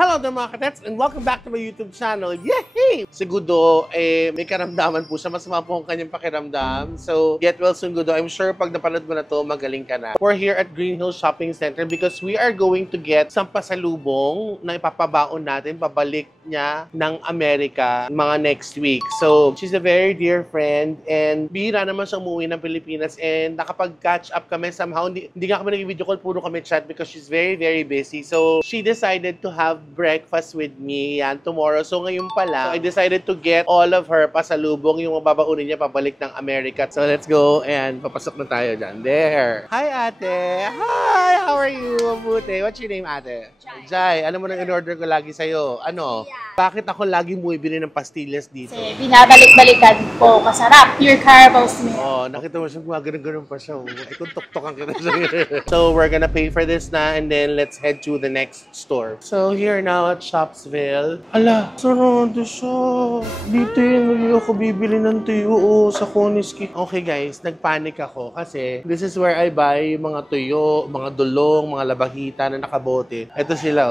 Hello there mga katets and welcome back to my YouTube channel. Yay! Si Gudo, may karamdaman po siya. Masama po ang kanyang pakiramdam. So, get well soon, Gudo. I'm sure pag napanood mo na to, magaling ka na. We're here at Green Hills Shopping Center because we are going to get some pasalubong na ipapabaon natin, pabalik niya ng Amerika mga next week. So, she's a very dear friend and bihira naman siya umuwi ng Pilipinas and nakapag-catch up kami somehow. Hindi nga kami nag-video call, puro kami chat because she's very, very busy. So, she decided to have breakfast with me yan tomorrow. So ngayon pala, I decided to get all of her pasalubong, yung babaunin niya pabalik ng Amerika. So let's go and papasok na tayo dyan. There! Hi ate! Hi! How are you? Mabuti. What's your name ate? Jai. Ano mo nang in-order ko lagi sa'yo? Ano? Bakit ako lagi bumibili ng pastillas dito? Kasi binabalik-balikan po. Kasarap. Pure caramels milk. Oh, nakita mo siya gumagano'n pa siya. Ay, kung tuktokan kita siya. So we're gonna pay for this na and then let's head to the next store. So here now at Shopsville. Ala, sarado siya. Dito yun, ako bibili ng tuyo sa Koniski. Okay guys, nagpanic ako kasi this is where I buy mga tuyo, mga dulong, mga labahita na nakabote. Ito sila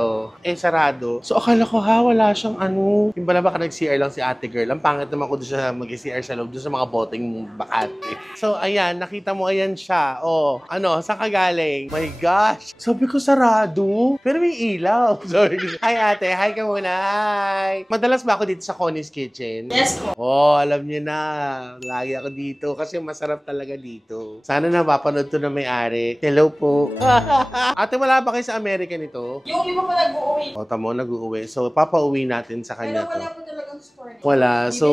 sarado. So akala ko wala siyang ano. Yung pala baka nag-CR lang si ate girl. Ang pangit naman ko doon siya mag-CR sa loob, doon sa mga boteng bakante. So ayan, nakita mo ayan siya. Oh, ano, saan ka galing? My gosh. Sabi ko sarado. Pero may ilaw. Sorry. Hi ate, hi ka muna. Hi. Madalas ba ako dito sa Connie's Kitchen? Yes po. Oh, alam niyo na. Lagi ako dito kasi masarap talaga dito. Sana na mapanood to na may-ari. Hello po. Ate, wala ba kayo sa Amerika nito? Yung iba pa nag-uuwi. O, tamo, nag-uuwi. So, papauwi natin sa kanya Pero to. wala po talagang store. Wala. So,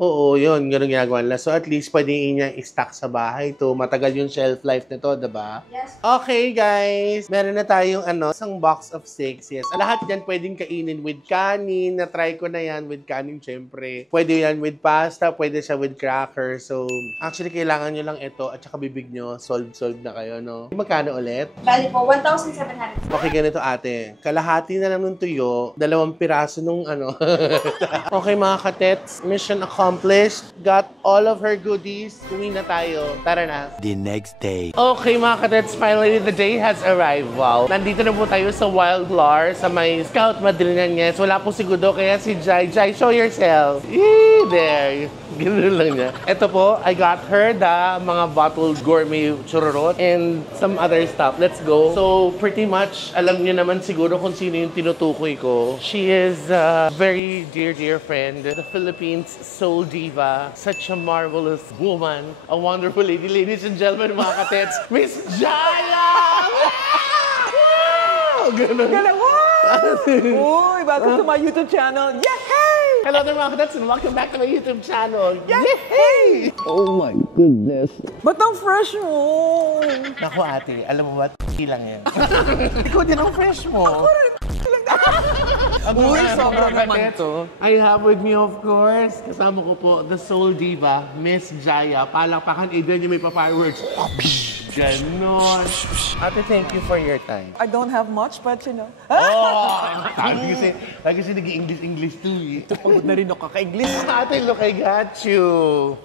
oo, yun. Ganun ginagawa nila. So, at least pwede niya i-stock sa bahay to. Matagal yung shelf life nito, diba? Yes. Okay, guys. Meron na tayong isang box of 6. Yes. Lahat yan pwedeng kainin with kanin. Na-try ko na yan with kanin, syempre. Pwede yan with pasta. Pwede siya with cracker. So, actually, kailangan nyo lang ito at saka bibig nyo. Solve na kayo, no? Magkano ulit? Bali po, 1,700. Okay, ganito ate. Kalahati na lang ng tuyo. 2 piraso nung ano. Okay, mga katets. Mission accomplished. Got all of her goodies. Uwi na tayo. Tara na. The next day. Okay, mga katets. Finally, the day has arrived. Wow. Nandito na po tayo sa Wild Lore, sa may Scout Madrileñez. Wala po si Gudo, kaya si Jai. Jai, show yourself. Yee, there. Ganun lang niya. Ito po, I got her mga bottled gourmet churrot and some other stuff. Let's go. So, pretty much, alam niyo naman siguro kung sino yung tinutukoy ko. She is a very dear friend. The Philippines soul diva. Such a marvelous woman. A wonderful lady. Ladies and gentlemen, mga katets, Miss Jaya! Wow! Ganun. Uy, welcome to my YouTube channel. Yay! Hello there mga katets and welcome back to my YouTube channel. Yay! Oh my goodness. Ba't ang fresh mo? Naku ate, alam mo ba, lang yan. Ikaw din ang fresh mo. Ako rin. Uy, sobrang naman to. I have with me, of course, kasama ko po, the soul diva, Miss Jaya. Palakpakan, Adrian, yung may pa-fireworks. Ganon. Ate, thank you for your time. I don't have much, but you know. Oh! Lagi kasi nag-English too eh. Pagod na rin ako kaka-English. Ate, look, I got you.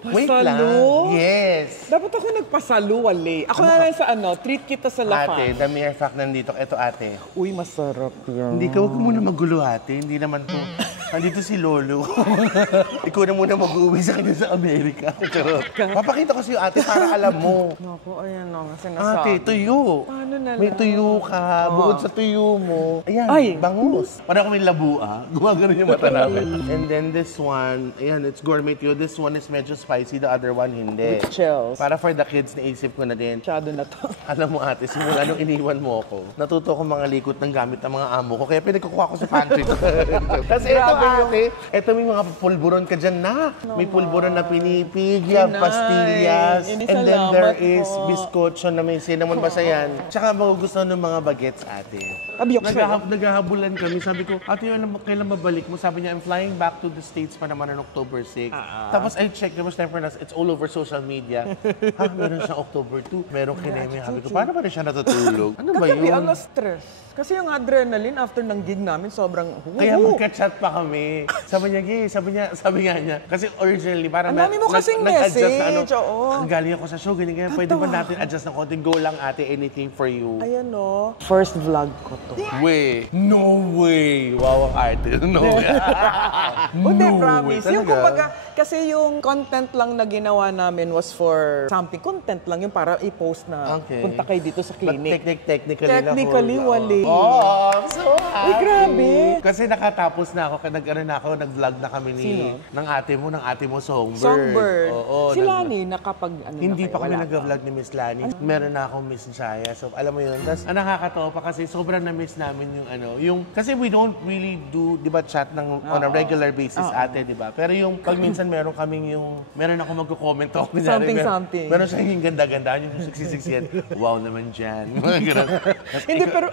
Wait lang. Pasalo? Yes. Dapat ako nagpasalo, wali. Ako na lang sa treat kita sa Ate, lafa. the mere fact nandito. Ito ate. Uy, masarap yan. Hindi ka, huwag muna magulo ate. Hindi naman po. Nandito si Lolo. Ikaw na muna mag-uwi sa kanya sa Amerika. Papakita ko sa'yo ate para alam mo. Naku, ayan na nga Ate, sinasabi. tuyo. Paano na lang? May tuyo ka. Bukod sa tuyo mo. Ayan, Ay. bangus. Parang kami labua. Gumagano yung mata namin. And then this one, ayan, it's gourmet tuyo. This one is medyo spicy. The other one, hindi. With chills. Para for the kids, naisip ko na din. Masyado na to. Alam mo ate, simula nung iniwan mo ako, natuto ko mga likot ng gamit ng mga amo ko. Kaya pinagkukuha ko sa pantry ko. Tapos ito ate, ito may mga pulburon ka dyan na. May pulburon na pinipig, pastillas. And then there is biscocho na may cinnamon ba sa yan. Tsaka magugustuhan ng mga bagets ate. Abiyok sa'yo. Naghahabulan kami. Sabi ko, ate, alam mo, kailan mabalik mo? Sabi niya, I'm flying back to the States pa naman on October 6. Tapos I checked, there was never it's all over social media. Meron siyang October 2. Meron kinemi. Sabi ko, paano ba rin siya natutulog? Ano ba Kagabi, yun? stress. Kasi yung adrenaline after ng gig namin, sobrang Kaya magka-chat pa kami. kami. Sabi nga niya. Kasi originally, parang Ang dami mo kasing nag-adjust na message, oo. Ang galing ako sa show, ganyan. Pwede ba natin adjust ng konti? Go lang ate, anything for you. Ayan no. First vlog ko to. Way. No way. Wow, ang arte. No way. Hindi, No promise. way. Yung Talaga? kumbaga, kasi yung content lang na ginawa namin was for something. Content lang yung para i-post na Okay. punta kayo dito sa But clinic. technically wali. Oh, I'm so happy. Ay, grabe. Kasi nakatapos na ako, nag-vlog na kami Sino? ng ate mo, Songbird. Songbird. Oo. Si Lani, nakapag ano Hindi na kayo? pa kami Wala nag-vlog ni Miss Lani. Meron na akong Miss Jaya. So, alam mo yun. Tapos, ang nakakatawa pa kasi sobrang na-miss namin kasi we don't really do, di ba, chat on a regular basis, ate, di ba? Pero yung, pag minsan meron ako magko-comment ako. Something. Meron siya yung ganda-ganda, yung siksi-siksi yan. Wow naman dyan. Mga ganun. Tapos Hindi, ikaw- pero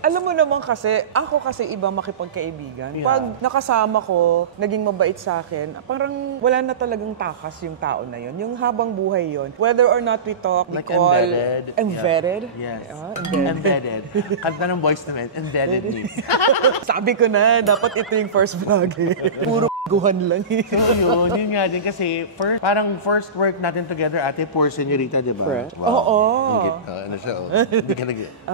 alam mo naman kasi, ako kasi iba makipagkaibigan. Yeah. Pag nakasama ko, naging mabait sa akin, parang wala na talagang takas yung tao na yun. Yung habang buhay yun. Whether or not we talk, we Like call... embedded. Embedded? Yes. Ah, Embedded. Kanta ng Boyz II Men, embedded means. Sabi ko na, dapat ito yung first vlog eh. Puro guhan lang eh. So yun nga din kasi first work natin together, ate, Poor Señorita, di ba? Correct. Wow. Oo. Ano siya, oh. Hindi ka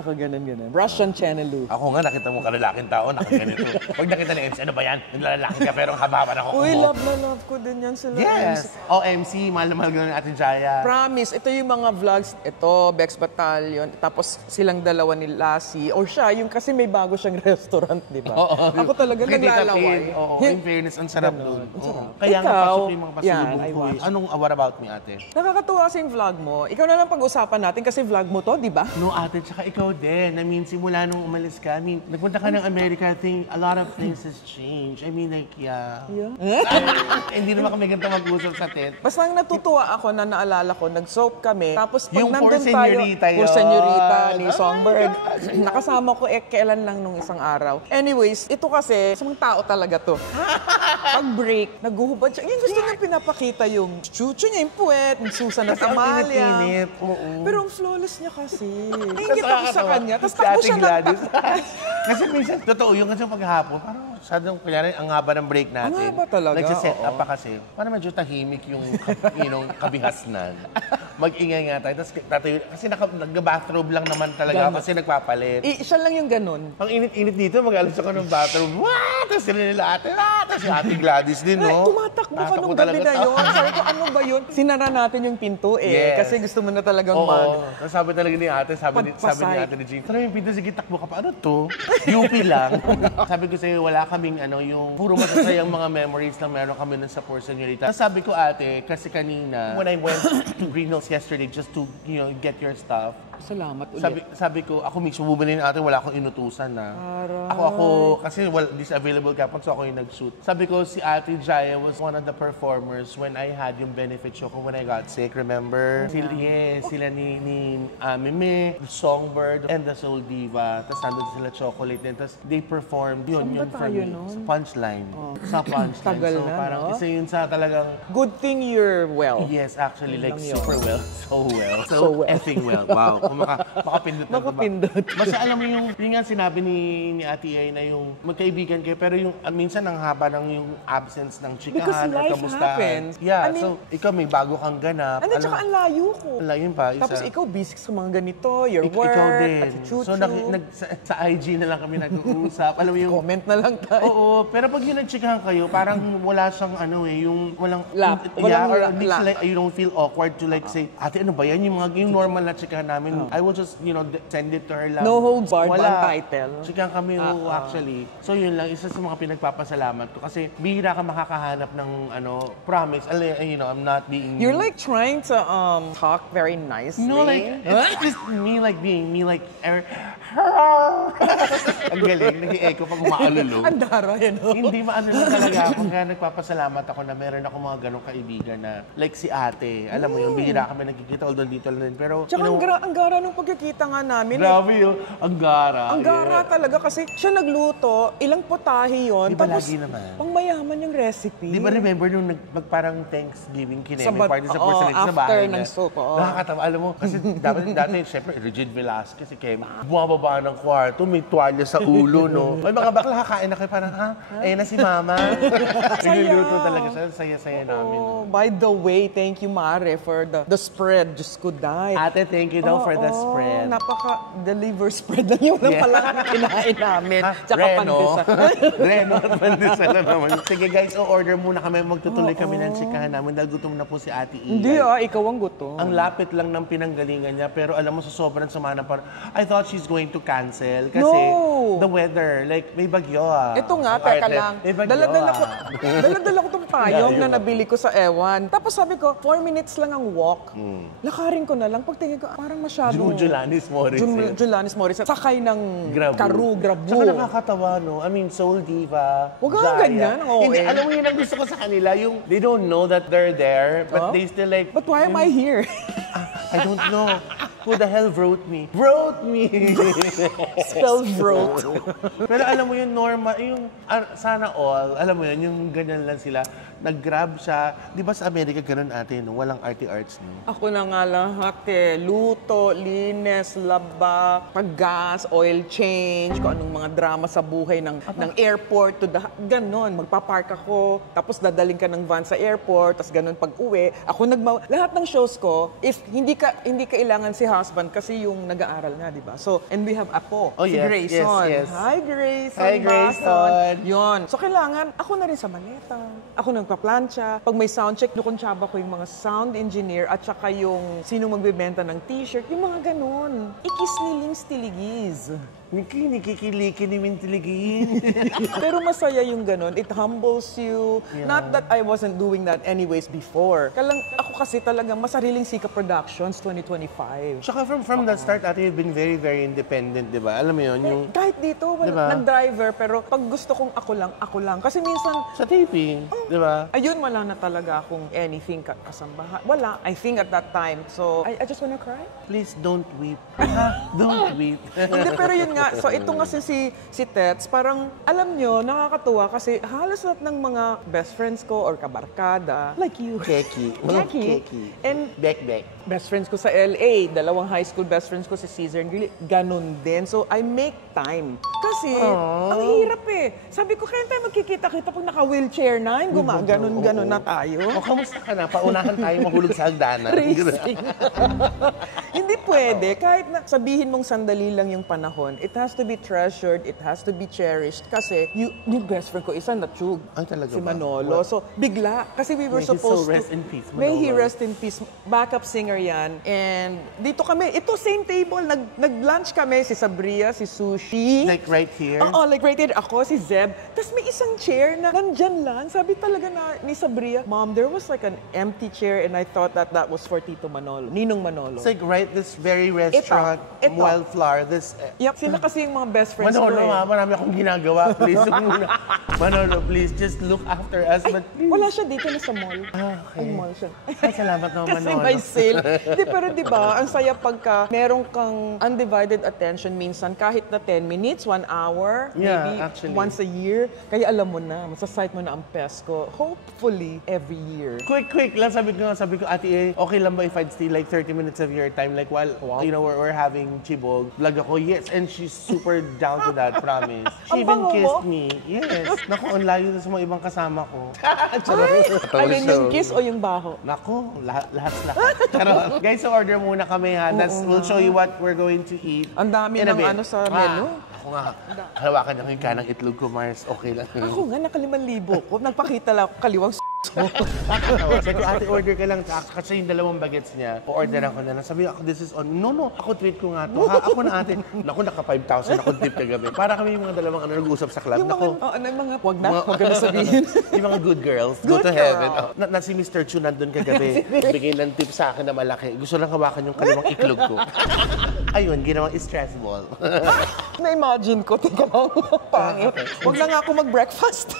Ako ganun. Russian channel loop. Ako nga, nakita mo kalalaking tao, nakaganito. Pag nakita ni MC, ano ba yan? Naglalaki ka, pero ang haba-haba na ako. Uy, love na love ko din yan sila. Yes! OMC, mahal na mahal ko na Ate Jaya. Promise, ito yung mga vlogs. Ito, Bex Battalion. Tapos silang dalawa ni Lassie. Or siya, yung kasi may bago siyang restaurant, di ba? Ako talaga Kay Tita naglalaway. Pin, oo, in fairness, ang sarap doon. Kaya nga, Ikaw, pasok yung mga yan, pasalubong I ko. watch. Anong what about me, ate? Nakakatuwa kasi yung vlog mo. Ikaw na lang pag-usapan natin kasi vlog mo to, di ba? No, ate, tsaka ikaw din. Simula nung umalis ka, nagpunta ka ng America, a lot of things has changed. like, yeah. Hindi naman kami ganito mag-usap sa tent. Basta natutuwa ako na naalala ko, nag-soap kami. Tapos pag Yung nandun Poor Señorita Poor yun. Señorita ni Oh my Songbird. Nakasama ko kailan lang nung isang araw. Anyways, ito kasi, isang tao talaga to. Pag break, naguhubad siya. Yung gusto niya pinapakita yung chuchu niya, yung puwet, yung Susan na Kasi ang Amalia. init-init. Oo. Pero ang flawless niya kasi. Naingit Tapos ako sa nakakatawa. kanya. Tapos Si takbo Ate siya ng Gladys. Kasi minsan, totoo yung kasi paghapon, parang masyadong, kunyari, ang haba ng break natin. Ang haba talaga, Nagsiset up oo. pa kasi. Parang medyo tahimik yung, kabihasnan. Mag-ingay nga tayo. Tapos tatayo, kasi nag-bathrobe lang naman talaga kasi nagpapalit. Siya lang yung ganun. Ang init-init dito, mag-alas ako ng bathrobe. Wah! Tapos sila nila ate. Tapos si Ate Gladys din, Ay, no? tumatakbo ka Tatakbo nung gabi talaga. na yun. Sabi ko, ano ba yun? Sinara natin yung pinto Yes. Kasi gusto mo na talagang Oo. Tapos sabi talaga ni ate, sabi ni Pagpasay. ate ni Jean, tara yung pinto, sige, takbo ka pa. Ano to? UP lang. Sabi ko sa'yo, wala kaming yung puro masasayang mga memories na meron kami nun sa Poor Señorita. Tapos sabi ko ate, kasi kanina, when I went to Green Hills yesterday just to, get your stuff, Salamat ulit. sabi ko, ako mismo bumili natin, wala akong inutusan na. Ako, kasi this available kapon, so ako yung nag-shoot. Sabi ko, si Ate Jaya was one of the performers when I had yung benefit show ko when I got sick, remember? Sila ni Mime, Songbird, and the Soul Diva. Tapos nandun sila Chocolate din. Tapos they performed yun ba for tayo me. nun? Sa Punchline. Sa Punchline. Tagal so na, parang no? isa yun sa talagang, Good thing you're well. yes, actually, like lang yun. super well. So well. So, So well. effing well. Wow. Kung makapindot na Makapindot. Basta alam mo yung nga sinabi ni Ate Ay na yung magkaibigan kayo, pero yung minsan ang haba ng yung absence ng Because chikahan at life kamustahan. happens. Yeah, I mean, so ikaw may bago kang ganap. And then, tsaka ang layo ko. Yun pa, isa. Tapos ikaw busy sa mga ganito, your work, ikaw din. at si Chuchu. So sa IG na lang kami nag-uusap. Alam mo yung Comment na lang tayo. Oo, pero pag yun nagchikahan kayo, parang wala siyang yung walang Walang at least like you don't feel awkward to like say, ate ano ba yan? Yung normal na chikahan namin, I will just, send it to her lang. No holds barred Wala. bang title? Chikahan kami, actually. So yun lang, isa sa mga pinagpapasalamat ko. Kasi bihira ka makakahanap ng promise. I'm not being... You're like trying to talk very nicely. No, like, it's just me like being me like... Ang galing, nag-i-echo pag umaalulong. Ang dara, Hindi maano lang talaga ako. Kaya nagpapasalamat ako na meron ako mga ganong kaibigan na like si ate. Alam mo yung bihira kami nagkikita, although dito lang din. Pero, Tsaka ang gara nung pagkikita nga namin. grabe yun. Ang gara. Ang gara talaga kasi siya nagluto, ilang potahe yun. Di ba Tapos, lagi naman? pang mayaman yung recipe. Di ba remember nung parang Thanksgiving Sa kineme party sa oo, porcelain sa after bahay ng niya? soup, oo. Nakakatawa. Alam mo, kasi dati, syempre, Regine Velasquez, si Kim, bumababa baba ng kwarto, may tuwalya sa ulo, no? May mga bakla, kakain na kayo parang, na si Mama. Niluluto talaga siya. Saya-saya namin. Oh, by the way, thank you, Mare, for the spread. Diyos ko, die. Ate, thank you daw for the spread. Napaka-deliver spread lang yung pala kinain namin. Tsaka Reno. pandesal. Reno at pandesal na naman. Sige guys, order muna kami. Magtutuloy kami ng chikahan namin dahil gutom na po si Ate Ian. Hindi ikaw ang gutom. Ang lapit lang ng pinanggalingan niya, pero alam mo, sa sobrang sama na parang, I thought she's going to cancel kasi the weather, like, may bagyo Ito nga, teka lang. May bagyo Dala-dala ko itong payong na nabili ko sa Ewan. Tapos sabi ko, 4 minutes lang ang walk. Lakarin ko na lang. Pagtingin ko, parang masyado. Julanis Morissette. Julanis Morissette. Sakay ng grabu. Tsaka nakakatawa, no? I mean, Soul Diva, Huwag kang ganyan, Hindi, alam mo yun ang gusto ko sa kanila, yung they don't know that they're there, but they still like, But why am I here? I don't know. Who the hell wrote me? Wrote me! Spelled wrote. Pero alam mo yun, normal, yung sana all, alam mo yun, yung ganyan lang sila, nag-grab siya. Di ba sa Amerika ganun ate, no? Walang arty-arts, no? Ako na nga lahat Luto, linis, laba, paggas, oil change, kung anong mga drama sa buhay ng airport to the... Ganon, magpapark ako, tapos dadaling ka ng van sa airport, tapos ganon pag-uwi. Ako lahat ng shows ko, if hindi kailangan si husband kasi yung nag-aaral nga, di ba? So, and we have apo, si Grayson. Yes. Hi, Grayson. Hi, Grayson. Yun. So, kailangan, ako na rin sa maleta. Ako nagpa-plancha. Pag may sound check, nukuntsaba ko yung mga sound engineer at saka yung sino magbebenta ng t-shirt. Yung mga ganon. Ikis-niling stiligis. Nikikiliki ni Mintiligin. Pero masaya yung ganon. It humbles you. Yeah. Not that I wasn't doing that anyways before. Ako kasi talaga masariling Sika Productions 2025. Tsaka from the start, ate, you've been very, very independent, di ba? Alam mo yun, yung... Kahit dito, diba? nag-driver, pero pag gusto kong ako lang. Kasi minsan... Sa taping, di ba? Ayun, wala na talaga akong anything kasambahan. Wala, I think at that time. So, I just wanna cry. Please don't weep. Don't weep. Hindi, pero yun nga. So, ito nga si Tets, parang, alam nyo, nakakatuwa kasi halos lahat ng mga best friends ko or kabarkada, like you. Keki. And Bek. best friends ko sa LA, 2 high school best friends ko si Caesar and Grilly, ganun din. So, I make time. Kasi, ang hirap Sabi ko, kaya tayo magkikita-kita pag naka-wheelchair na, yung gumaganon-ganon na tayo. O, kamusta ka na? Paunahan tayo mahulog sa hagdanan. Racing. Hindi pwede. Kahit na sabihin mong sandali lang yung panahon, it has to be treasured, it has to be cherished. Kasi yung best friend ko, isa na-tube. Ay, talaga si ba? Manolo. So, bigla. Kasi we were supposed to... rest in peace, Manolo. May he rest in peace. Backup singer yan. And dito kami, ito same table. Nag-lunch kami, si Sabria, si Sushi. Like right here? Oo, like right here. Ako, si Zeb. Tapos may isang chair na nandyan lang. Sabi talaga na ni Sabria, Mom, there was like an empty chair and I thought that was for Tito Manolo. Ninong Manolo. It's like right this very restaurant, Ito. Wildflower, this... Yep, sila kasi yung mga best friends Manolo, ko marami akong ginagawa. Please, Manolo, please, just look after us. But please. Wala siya dito na sa mall. Okay. Ay, mall siya. Ay, salamat naman, Kasi Manolo. may sale. Pero di ba, ang saya pagka meron kang undivided attention minsan kahit na 10 minutes, 1 hour, Yeah, maybe actually. once a year. Kaya alam mo na, masasite mo na ang PESCO. Hopefully, every year. Quick lang, sabi ko, Ate, okay lang ba if I'd stay like 30 minutes of your time? Like while, you know, we're having chibog, vlog ako, yes. And she's super down to that, promise. She Ang even bango kissed mo? me. Yes. Naku, ang layo na sa mga ibang kasama ko. Alin yung kiss o yung baho? Naku, lahat. Charot. Guys, so order muna kami ha. We'll show you what we're going to eat. Ang dami in a ng bit. ano sa menu. Ako nga, halawakan niyo yung kanang itlog ko, Mars. Okay lang. Ako nga, naka 5,000 ko. Nagpakita lang ako kaliwang Sabi ko, ate, order ka lang. Kasi yung 2 bagets niya, order ako na lang. Sabi ko, this is on. No, ako treat ko nga to. Ha, ako na ate. Naku, naka 5,000 ako tip kagabi. Para kami yung mga dalawang nag-uusap sa club. Yung mga, Naku, wag ka na sabihin. yung mga good girls, go to heaven. Na si Mr. Chu nandun kagabi. Bigay ng tip sa akin na malaki. Gusto lang hawakan yung kaliwang iklog ko. Ayun, ginawang stress ball. Na-imagine ko, tika lang, pangit. Huwag na nga ako mag-breakfast.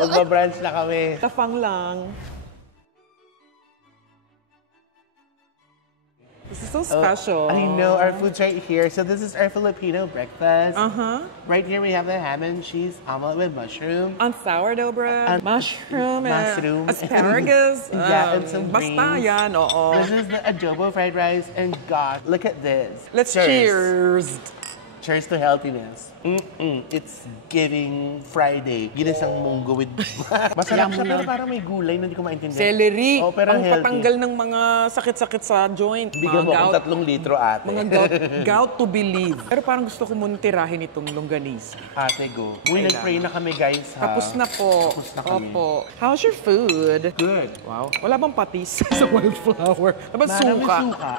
Magba-brunch na kami. Tafang lang. This is so special. I know, our food's right here. So this is our Filipino breakfast. Uh-huh. Right here we have the ham and cheese omelet with mushroom. On sourdough bread, And mushroom, asparagus. Yeah, and some Basta greens. yan, oo. This is the adobo fried rice, and gosh, look at this. Let's cheers. Cheers to healthiness. It's giving Friday. Ginisang munggo with... Masarap siya, pero parang may gulay na hindi ko maintindihan. Celery, Oh, pero ang healthy. patanggal ng mga sakit-sakit sa joint. Bigyan mo akong 3 litro, ate. Mga gout to believe. Pero parang gusto ko muna tirahin itong longganisa. Ate, go. Uy, nag-pray na kami, guys, ha? Tapos na po. Tapos na kami. Opo. How's your food? Good. Wow. Wala bang patis sa wildflower? Dapat Maraming suka. suka.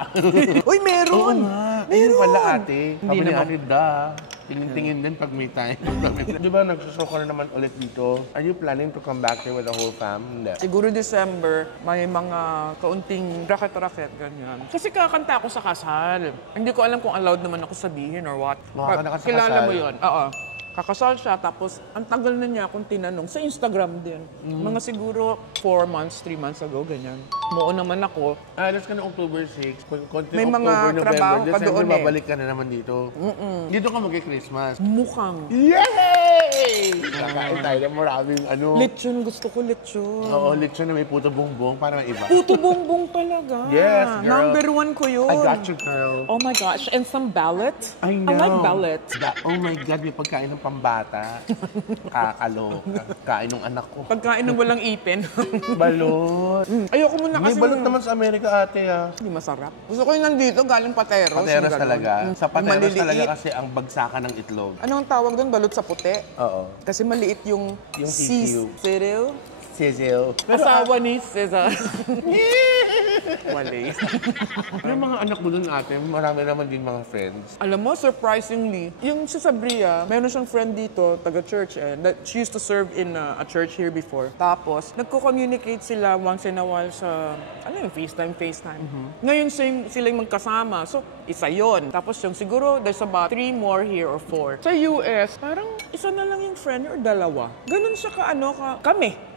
Uy, meron! Oo nga. Meron! Ayun pala, ate. Hindi Kami ni naman. Ate Da. Tingin-tingin din pag may time. Di ba, nagsusok ka na naman ulit dito? Are you planning to come back here with the whole fam? Hindi. Siguro December, may mga kaunting raket-raket, ganyan. Kasi kakanta ako sa kasal. Hindi ko alam kung allowed naman ako sabihin or what. Baka ka sa Kilala kasal. mo yun? Oo. Kakasal siya, tapos ang tagal na niya akong tinanong sa Instagram din. Mga siguro 4 months, 3 months ago, ganyan. Muon naman ako. Alas ka na October 6. Konti May October, mga November, trabaho ka December, doon eh. babalik ka na naman dito. Dito ka mag-Christmas. Mukhang. Yay! Kakain tayo ng maraming ano. Lechon, gusto ko lechon. Oo, lechon na may puto bongbong para iba. Puto bongbong talaga. Yes, girl. Number 1 ko yun. I got you, girl. Oh my gosh, and some ballet. I know. I like ballet. Oh my God, may pagkain ng pambata. Kakaloka. Kain ng anak ko. Pagkain ng walang ipin. Balot. Ayoko muna May kasi. balot naman sa Amerika, ate, ah. Hindi masarap. Gusto ko yung nandito, galing pateros. Pateros yung ganun. talaga. Sa Yung pateros maliliit. talaga kasi ang bagsakan ng itlog. Ano ang tawag doon? Balot sa puti? Oo. Kasi maliit yung tissue. Cyril. Sizzle. Asawa ni Cesar. Wali. Yung mga anak mo dun, ate, marami naman din mga friends. Alam mo, surprisingly, yung si Sabria, meron siyang friend dito, taga-church that she used to serve in a church here before. Tapos, nagko-communicate sila once in a while sa, FaceTime. Ngayon sila yung magkasama. So, isa yon. Tapos yung siguro, there's about 3 more here or 4. Sa US, parang isa na lang yung friend or 2. Ganun siya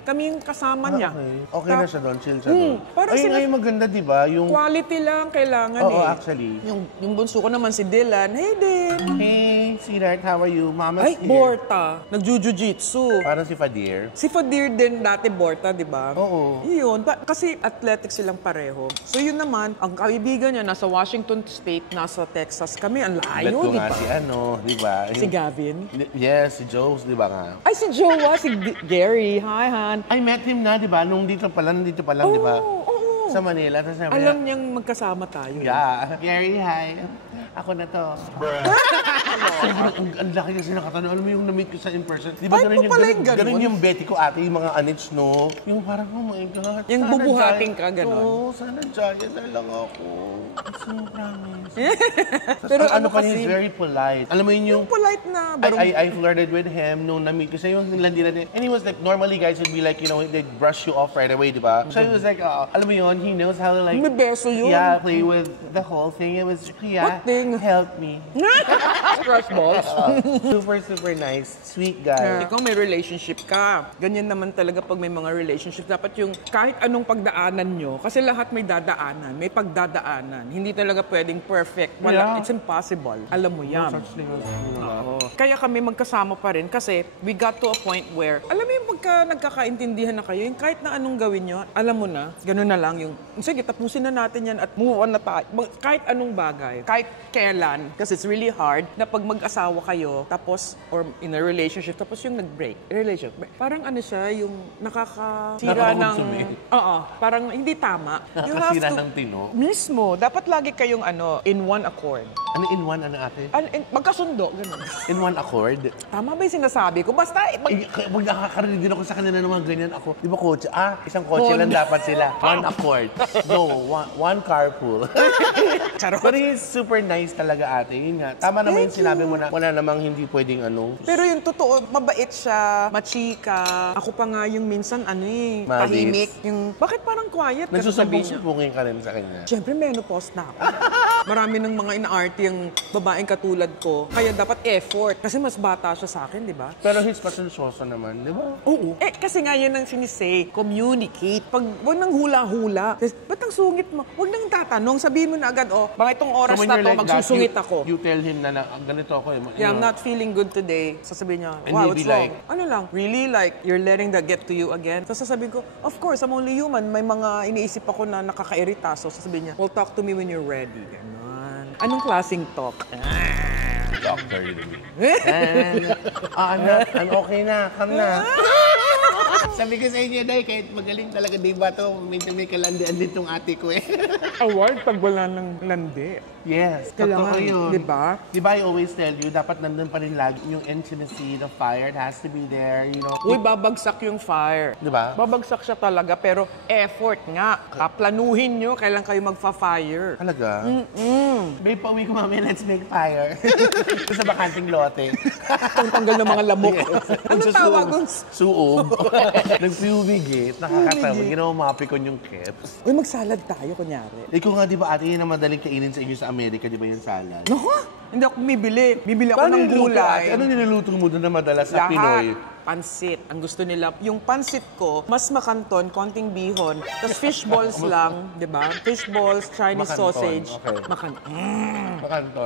kami yung kasama niya. Okay na siya doon, chill siya doon. Parang Ayun sila- nga yung maganda, di ba? Yung... Quality lang kailangan Oo, eh. actually. Yung bunso ko naman si Dylan. Hey, Dylan! Hey, sweetheart, how are you? Mama's Ay, here. Borta. Nag-jujujitsu. Parang si Fadir. Si Fadir din dati Borta, di ba? Oo. Yun. Kasi athletic silang pareho. So yun naman, ang kaibigan niya nasa Washington State, nasa Texas. Kami, ang Bet layo, ko di nga ba? si ano, di ba? Si Gavin. Yes, si Joes, di ba nga? Ay, si Joa, si Gary. Hi, Han. I met him na, di ba? Nung nandito pa lang, di ba? Oo. Sa Manila. Tapos sabi Alam niya, niyang magkasama tayo. yeah. Gary, hi. Ako na to. Ang laki kasi nakatano. Alam mo yung na-meet ko sa in-person. Di ba Ay, pa pala yung ganun? ganun yung Betty ko ate, yung mga anits, no? Yung parang, oh my God. Yung sana bubuhating giant- ka, ganun? Oo, sana giant na lang ako. It's no promise. Pero Ang ano pa niya, kasi, he's very polite. Alam mo yun yung... polite na. Barong, I flirted with him nung na-meet ko siya yung landi natin. And he was like, normally guys would be like, they'd brush you off right away, di ba? So he was like, alam mo yun, he knows how to like... may beso yun. Yeah, play with the whole thing. It was, yeah, What thing? help me. Crush balls. Super, super nice. Sweet guy. Ikaw may relationship ka. Ganyan naman talaga pag may mga relationship. Dapat yung kahit anong pagdaanan nyo, kasi lahat may dadaanan, may pagdadaanan. Hindi talaga pwedeng perfect. Yeah. It's impossible. Alam mo yan. Oo. Kaya kami magkasama pa rin kasi we got to a point where, alam mo yung pagka nagkakaintindihan na kayo, yung kahit na anong gawin nyo, alam mo na, gano'n na lang yung, sige, tapusin na natin yan at move on na tayo. Kahit anong bagay, kahit kailan, kasi it's really hard na pag mag-asawa kayo, tapos, or in a relationship, tapos yung nag-break, parang ano siya, yung nakakasira ng... Nakakakonsume. Oo, parang hindi tama. You have Nakakasira to- ng tino. Mismo, dapat lagi kayong in one accord. Ano in one, ano ate? Magkasundo, gano'n. In one accord? Tama ba yung sinasabi ko? Basta, Pag nakakarinig din ako sa kanila ng mga ganyan ako, di ba kotse? Isang kotse lang dapat sila. One accord. No, one carpool. Charot. But he's super nice talaga ate. Yun nga. Tama naman yung sinabi mo na wala namang hindi pwedeng ano. Pero yung totoo, mabait siya, machika. Ako pa nga yung minsan, Malis. tahimik. Yung, bakit parang quiet? Kasi sabihin niya. Nagsusumbong-sumbungin ka rin sa kanya. Siyempre, menopause na ako. Marami ng mga inaarte yung babaeng katulad ko. Kaya dapat effort. Kasi mas bata siya sa akin, di ba? Pero he's patunsoso naman, di ba? Oo. Kasi nga yun ang sinisay, communicate. Wag nang hula-hula. Ba't ang sungit mo? Wag nang tatanong. Sabihin mo na agad, mga itong oras when na you're to, like magsusungit that, ako. You tell him na ganito ako. Yeah, I'm not feeling good today. Sasabihin niya, And wow, he'll what's be wrong? like- Ano lang? Really? Like, you're letting that get to you again? So sasabihin ko, of course, I'm only human. May mga iniisip ako na nakakairita. So sasabihin niya, well, talk to me when you're ready. Ganon. Anong klaseng talk? doctor yun. I'm okay na. Come na. Sabi ko sa inyo, Day, kahit magaling talaga, di ba ito, medyo may kalandian din tong ate ko eh. Award pag wala ng landi. Yes, Kailangan, totoo yun. di ba? Di ba, I always tell you, dapat nandun pa rin lagi yung intimacy, the fire, it has to be there, you know. Uy, babagsak yung fire. Di ba? Babagsak siya talaga, pero effort nga. Kaplanuhin nyo, kailan kayo magfa-fire. Talaga? Babe, pauwi ko mamaya, let's make fire. Sa bakanting lote. Tanggal ng mga lamok. Ano tawag doon? Suob. Nag-fumigate, nakakatawa. Ginawa mapikon yung caps. Uy, magsalad tayo, kunyari. Ikaw nga, di ba, ate, yun ang madaling kainin sa inyo sa Amerika, di ba yung salad? Naku, hindi ako bumibili. Bibili ako ng gulay. Ano niluluto mo doon na madalas sa Pinoy? Pansit. Ang gusto nila, yung pansit ko, mas makanton, konting bihon, tapos fish balls lang, di ba? Fish balls, Chinese Makanton, sausage. okay. Makanton.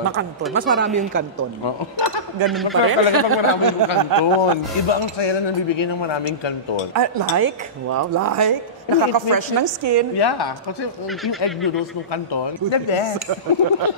Makanton. Mas marami yung kanton. Oo. Ganun pa Masarap rin. talaga pag maraming kanton. Iba ang saya na nabibigay ng maraming kanton. Like? Wow, like? Nakaka-fresh ng skin. Yeah, kasi yung egg noodles ng kanton, the best.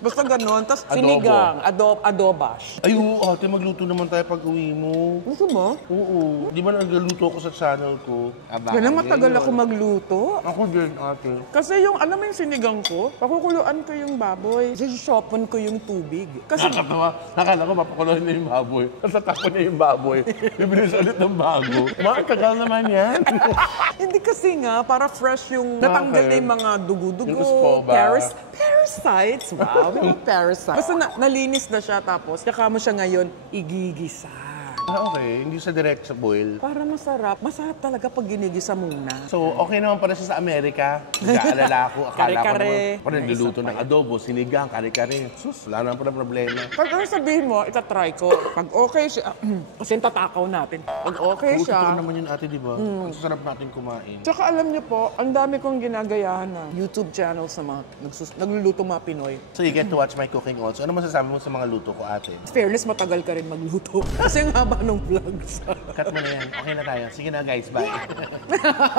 Basta ganun. Tapos Adobo. sinigang, adobash. Ay, oo, ate, magluto naman tayo pag uwi mo. Gusto mo? Oo. Di ba nagluto ako sa channel ko? Ganun matagal ako magluto. Ako din, ate. Kasi yung, alam mo yung sinigang ko, pakukuluan ko yung baboy. Sisopon ko yung tubig. Kasi Nakakatawa. Nakala ko mapakulohin na yung baboy. Nasa tapo niya yung baboy. Bibilis ulit ng bago. Tagal naman yan. hindi kasi nga, para fresh yung natanggal na yung mga Yung dugo-dugo, scoba. parasites. Wow, yung parasites. Basta nalinis na siya, tapos saka mo siya ngayon igigisa. Okay. Hindi siya direct sa boil. Para masarap. Masarap talaga pag ginigisa muna. So, okay naman pala siya sa Amerika. Nag-aalala ako. Akala ko Kare-kare. naman, parang niluluto ng adobo, sinigang, kare-kare. Sus, wala naman pala problema. Pag ano sabihin mo, itatry ko. Pag okay siya, kasi tatakaw natin. Pag okay Oo, totoo siya, naman yun, ate, di ba? Ang sarap natin kumain. tsaka alam niyo po, ang dami kong ginagayahan na YouTube channels sa mga nagluluto mga Pinoy. So, you get to watch my cooking also. Ano masasabi mo sa mga luto ko, ate? Fairness, matagal ka rin magluto. Kasi ang haba ng vlogs. Cut mo na yan. Okay na tayo. Sige na, guys. Bye.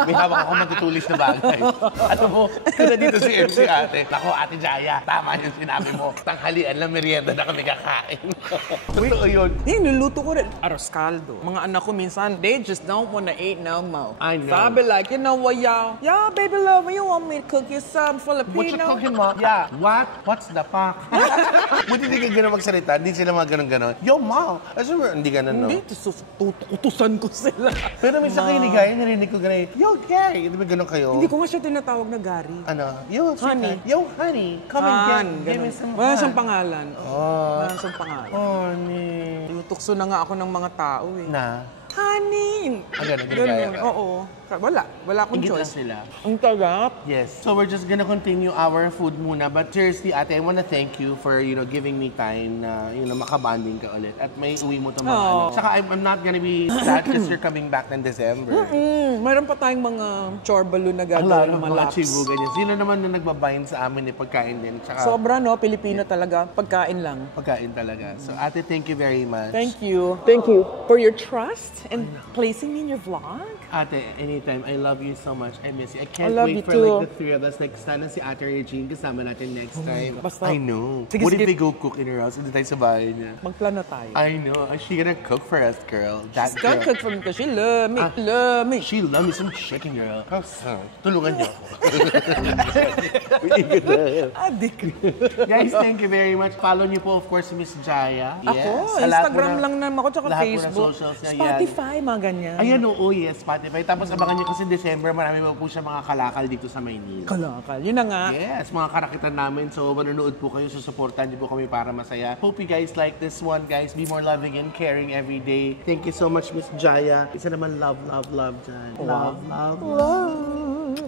May hawak ako matutulis na bagay. At mo, kada dito si MC ate. Nako, ate Jaya, tama yung sinabi mo. Tanghalian lang, merienda na kami kakain. Totoo yun. Niluluto ko rin. Aros caldo. Mga anak ko minsan, they just don't wanna eat no more. I know. Sabi like, you know what, y'all? Yeah, baby love, you want me to cook you some What you Filipino? cooking, ma? Yeah. What? What's the fuck? Buti hindi ka gano'n magsalita. Hindi sila mga gano'n-gano'n. Yo, ma! Kasi hindi gano'n, no? Hindi, tutusan ko sila. Pero minsan kayo ni Gary, narinig ko gano'n. Yo, Gary! Di ba gano'n kayo? Hindi ko nga siya tinatawag na Gary. Ano? Yo, Honey. Yo, honey. Come and Han, give me ganun. some Wala Han. siyang pangalan. Wala siyang pangalan. Honey. Tutukso na nga ako ng mga tao eh. Na? Honey! Ganun, ginagaya ka? Oo. Wala akong Ingit lang choice. sila. Ang tagap. Yes. So we're just gonna continue our food muna. But seriously, ate, I wanna thank you for, giving me time na, makabanding ka ulit. At may uwi mo itong mga ano. Saka I'm not gonna be sad because you're coming back in December. Mayroon pa tayong mga chorbaloo na Ang gagawin lalo ng mga mga laps. chibu, ganyan. Sino naman na nagbabayin sa amin pagkain din. Tsaka Sobra, no? Pilipino talaga. Pagkain lang. pagkain talaga. So ate, thank you very much. Thank you. Thank you for your trust and placing me in your vlog. Ate, anytime. I love you so much. I miss you. I can't I love wait you for too. like the three of us. Like, sana si Ate Regine kasama natin next time. basta- I know. Sige, What sige. if we go cook in her house? Hindi tayo sa bahay niya. Magplano tayo. I know. Is she gonna cook for us, girl? That God cook for me because she love me. Love me. She love me some chicken, girl. Oh, tulungan niyo ako. Adik. Guys, thank you very much. Follow niyo po, of course, si Miss Jaya. Ako, sa lahat Instagram po na- lang naman ako, tsaka lahat po na Facebook. socials niya, yan. Spotify, mga ganyan. Ayan, oo, yes, Spotify. Tapos abangan niyo kasi December, marami po siya mga kalakal dito sa Maynila. Kalakal. Yun na nga. Yes, mga karakitan namin. So, manonood po kayo, susuportahan niyo po kami para masaya. Hope you guys like this one, guys. Be more loving and caring every day. Thank you so much, Miss Jaya. Isa naman, love, love, love dyan. Love, love, love.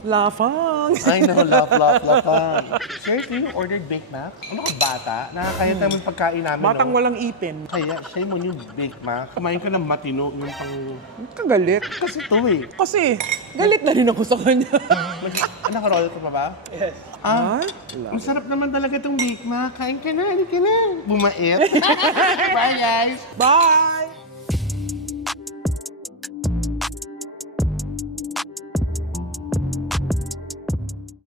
Lafang. I know, love, love, love. Seriously, you ordered Big Mac? Ano ka bata? Nakakaya naman pagkain namin, Batang no? walang ipin. Kaya, shame mo yung Big Mac. Kumain ka ng matino, yung pang... Kagalit. Kasi to eh. Kasi, galit na rin ako sa kanya. Naka-roll ka pa ba? Yes. Ang sarap naman talaga itong Big Mac. Kain ka na, hindi ka na. Bumait. Bye, guys. Bye!